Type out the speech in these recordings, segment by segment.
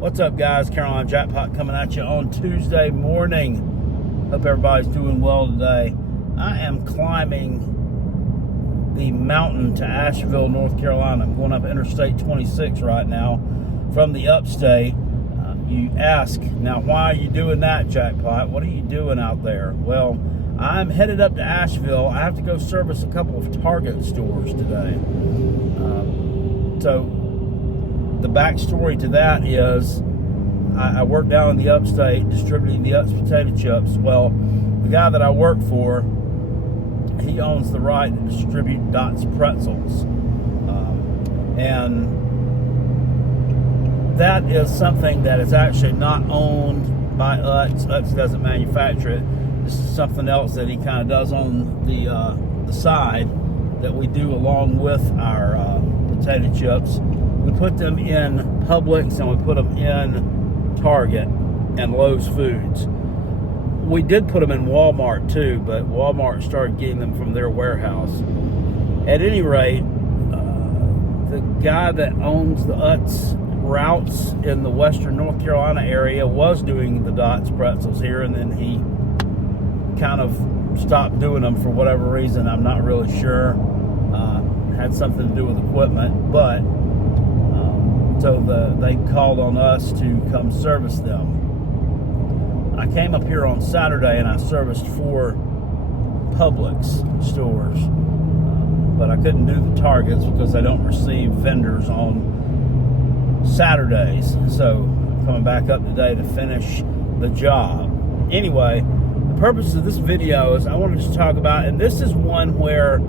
What's up, guys? Carolina Jackpot coming at you on Tuesday morning. Hope everybody's doing well today. I am climbing the mountain to Asheville, North Carolina. I'm going up Interstate 26 right now from the upstate. You ask, now why are you doing that, Jackpot? What are you doing out there? Well, I'm headed up to Asheville. I have to go service a couple of Target stores today. So the backstory to that is I work down in the upstate distributing the Ups potato chips. Well, the guy that I work for, he owns the right to distribute Dots pretzels. And that is something that is actually not owned by Utz. Utz doesn't manufacture it. This is something else that he kind of does on the side that we do along with our potato chips. We put them in Publix and we put them in Target and Lowe's Foods. We did put them in Walmart too, but Walmart started getting them from their warehouse. At any rate, the guy that owns the Utz routes in the western North Carolina area was doing the Dots pretzels here, and then he kind of stopped doing them for whatever reason. I'm not really sure. Had something to do with equipment, but so they called on us to come service them. I came up here on Saturday and I serviced 4 Publix stores, but I couldn't do the Targets because they don't receive vendors on Saturdays. So I'm coming back up today to finish the job. Anyway, the purpose of this video is I wanted to talk about, and this is one where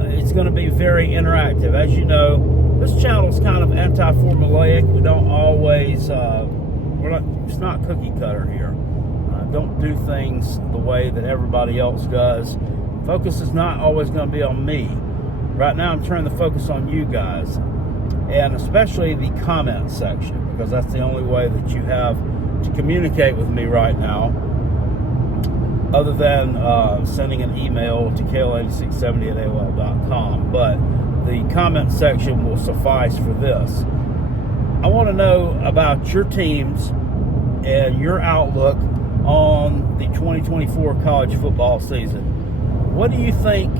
it's going to be very interactive. As you know, this channel is kind of anti-formulaic. We don't always, it's not cookie cutter here. Don't do things the way that everybody else does. Focus is not always going to be on me. Right now I'm turning the focus on you guys, and especially the comment section, because that's the only way that you have to communicate with me right now, other than sending an email to kl8670@aol.com. But the comment section will suffice for this. I want to know about your teams and your outlook on the 2024 college football season. What do you think?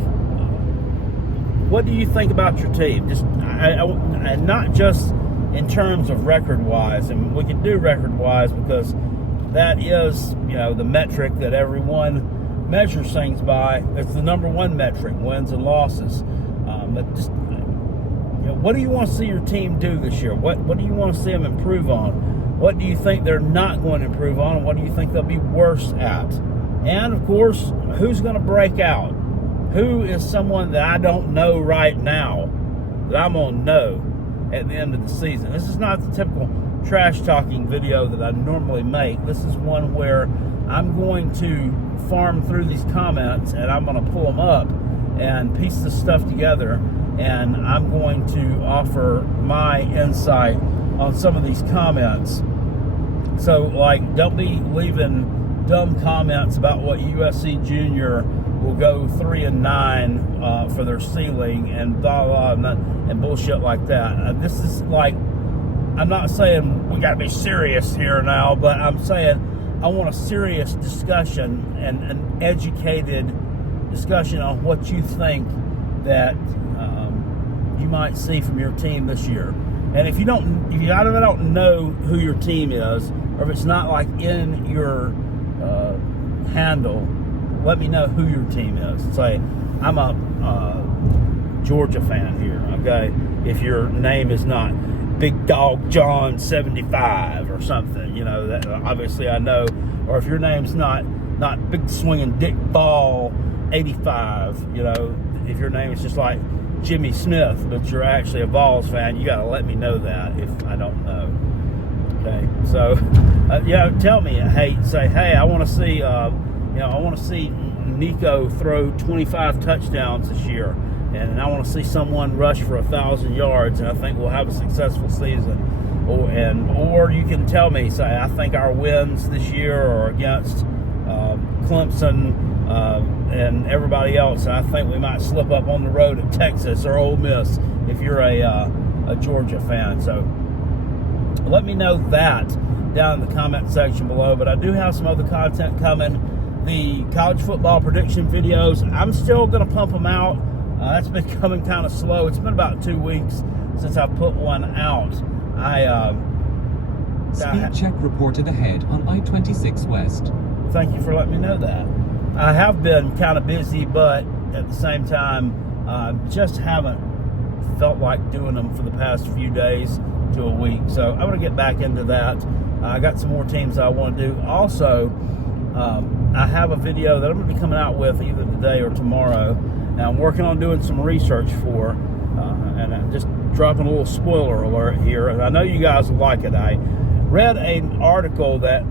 What do you think about your team? Just and not just in terms of record-wise, and we can do record-wise because that is, the metric that everyone measures things by. It's the number one metric, wins and losses. But just, what do you want to see your team do this year? What do you want to see them improve on? What do you think they're not going to improve on? And what do you think they'll be worse at? And, of course, who's going to break out? Who is someone that I don't know right now that I'm going to know at the end of the season? This is not the typical trash-talking video that I normally make. This is one where I'm going to farm through these comments, and I'm going to pull them up and piece this stuff together, and I'm going to offer my insight on some of these comments. So, don't be leaving dumb comments about what USC Junior will go 3-9 for their ceiling and blah blah and bullshit like that. This is I'm not saying we got to be serious here now, but I'm saying I want a serious discussion and an educated discussion on what you think that you might see from your team this year. And if you don't know who your team is, or if it's not in your handle, let me know who your team is. Say, I'm a Georgia fan here, okay? If your name is not Big Dog John 75 or something, that obviously I know. Or if your name's not Big Swinging Dick Ball 85, if your name is just like Jimmy Smith, but you're actually a Vols fan, you got to let me know that if I don't know. Okay, so tell me. Hey, I want to see. I want to see Nico throw 25 touchdowns this year, and I want to see someone rush for 1,000 yards, and I think we'll have a successful season. Or you can tell me, I think our wins this year are against Clemson and everybody else, and I think we might slip up on the road at Texas or Ole Miss if you're a Georgia fan. So Let me know that down in the comment section below. But I do have some other content coming. The college football prediction videos, I'm still going to pump them out. That's been coming kind of slow. It's been about 2 weeks since I put one out. Speed check reported ahead on I-26 West. Thank you for letting me know that. I have been kind of busy, but at the same time, just haven't felt like doing them for the past few days to a week. So I'm going to get back into that. I got some more teams I want to do. Also, I have a video that I'm going to be coming out with either today or tomorrow. Now, I'm working on doing some research for, and I'm just dropping a little spoiler alert here. And I know you guys will like it. I read an article that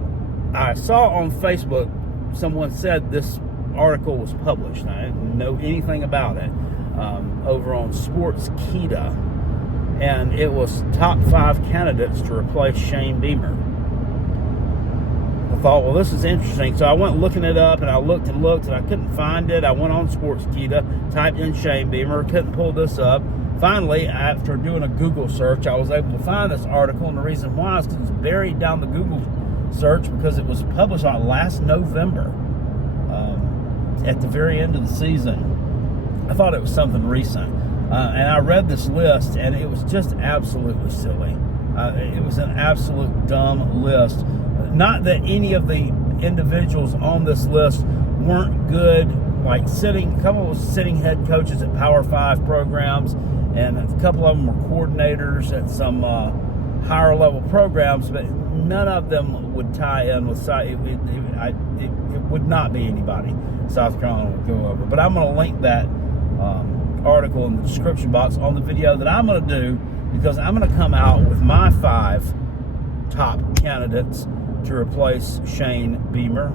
I saw on Facebook. Someone said this article was published. I didn't know anything about it. Over on Sportskeeda, and it was top 5 candidates to replace Shane Beamer. I thought, well, this is interesting. So I went looking it up, and I looked and I couldn't find it. I went on Sportskeeda, typed in Shane Beamer, couldn't pull this up. Finally, after doing a Google search, I was able to find this article, and the reason why is because it's buried down the Google search because it was published on last November, at the very end of the season. I thought it was something recent, and I read this list, and it was just absolutely silly. It was an absolute dumb list. Not that any of the individuals on this list weren't good, like a couple of sitting head coaches at Power 5 programs, and a couple of them were coordinators at some higher level programs, but none of them would tie in with it would not be anybody South Carolina would go over. But I'm going to link that article in the description box on the video that I'm going to do, because I'm going to come out with my 5 top candidates to replace Shane Beamer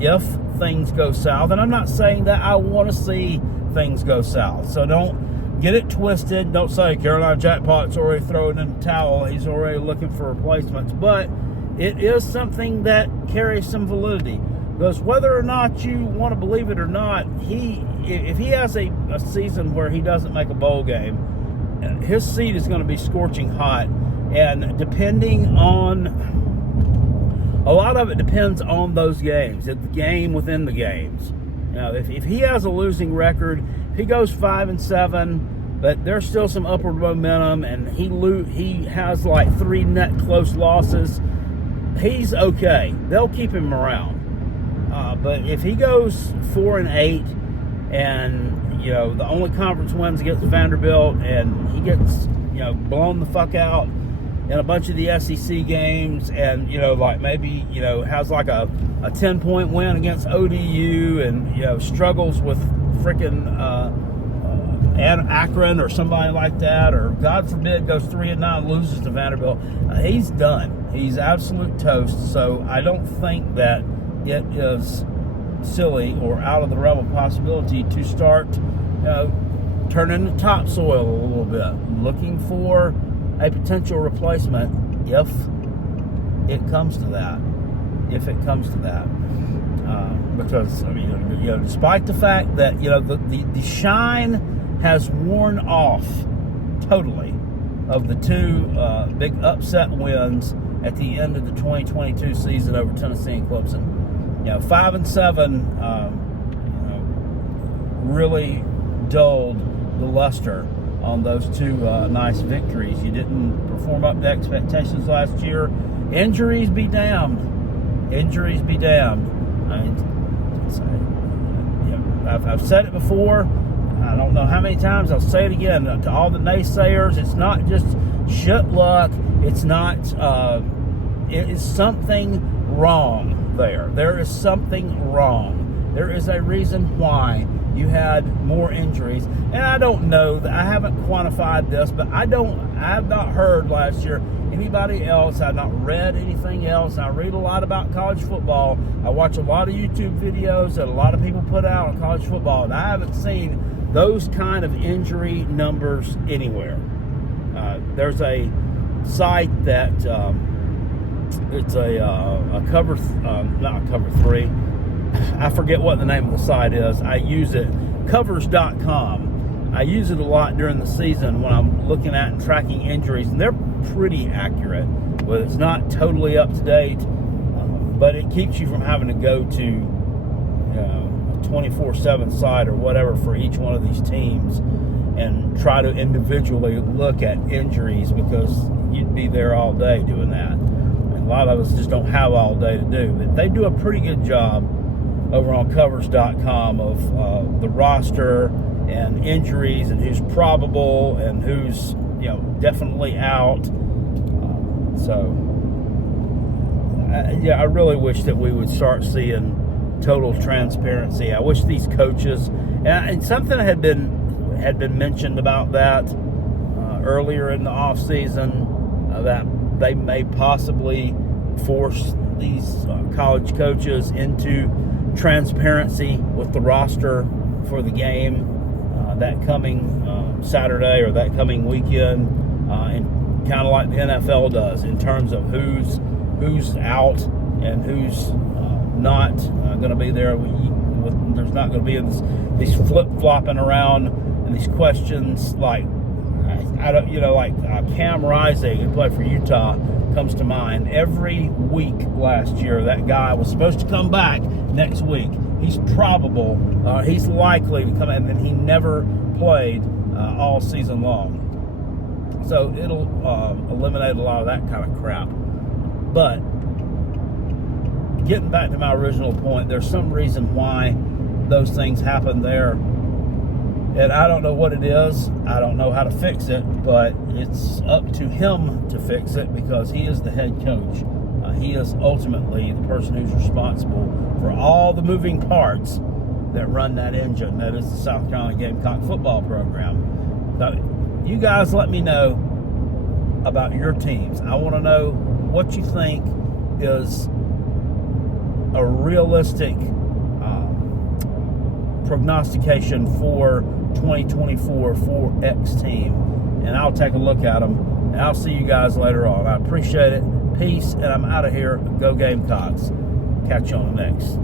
if things go south. And I'm not saying that I want to see things go south, so don't get it twisted. Don't say Carolina Jackpot's already throwing in the towel, he's already looking for replacements. But it is something that carries some validity, because whether or not you want to believe it or not, if he has a season where he doesn't make a bowl game, his seat is going to be scorching hot. And depending on, a lot of it depends on those games, the game within the games. Now, if he has a losing record, if he goes 5-7, but there's still some upward momentum, and he has like 3 net close losses, he's okay. They'll keep him around. But if he goes 4-8, and the only conference wins against Vanderbilt, and he gets blown the fuck out in a bunch of the SEC games, and like maybe has like a 10-point win against ODU, and struggles with freaking Akron or somebody like that, or God forbid goes 3-9, loses to Vanderbilt, he's done. He's absolute toast. So I don't think that it is silly or out of the realm of possibility to start turning the topsoil a little bit, looking for a potential replacement if it comes to that. Because despite the fact that the shine has worn off totally of the 2 big upset wins at the end of the 2022 season over Tennessee and Clemson. 5-7 really dulled the luster on those 2 nice victories. You didn't perform up to expectations last year. Injuries be damned. I mean, I've said it before. I don't know how many times I'll say it again to all the naysayers. It's not just shit luck. It's not. It is something wrong there. There is something wrong. There is a reason why you had more injuries. And I don't know, I haven't quantified this, but I have not heard last year anybody else. I've not read anything else. I read a lot about college football. I watch a lot of YouTube videos that a lot of people put out on college football, and I haven't seen those kind of injury numbers anywhere. There's a site that it's a cover, not a cover 3. I forget what the name of the site is. I use it, covers.com. I use it a lot during the season when I'm looking at and tracking injuries, and they're pretty accurate. Well, it's not totally up to date, but it keeps you from having to go to a 24/7 site or whatever for each one of these teams and try to individually look at injuries, because you'd be there all day doing that. And a lot of us just don't have all day to do. But they do a pretty good job over on covers.com of the roster and injuries and who's probable and who's definitely out. I really wish that we would start seeing total transparency. I wish these coaches, and something had been mentioned about that earlier in the off season, that they may possibly force these college coaches into transparency with the roster for the game that coming Saturday or that coming weekend, and kind of like the NFL does in terms of who's out and who's not going to be there. There's not going to be these flip-flopping around and these questions like Cam Rising, who played for Utah, comes to mind. Every week last year, that guy was supposed to come back next week. He's probable, he's likely to come in, and he never played all season long. So it'll eliminate a lot of that kind of crap. But getting back to my original point, there's some reason why those things happen there. And I don't know what it is. I don't know how to fix it, but it's up to him to fix it, because he is the head coach. He is ultimately the person who's responsible for all the moving parts that run that engine. That is the South Carolina Gamecock football program. Now, you guys let me know about your teams. I want to know what you think is a realistic prognostication for 2024 for X team, and I'll take a look at them, and I'll see you guys later on. I appreciate it. Peace, and I'm out of here. Go Gamecocks. Catch you on the next.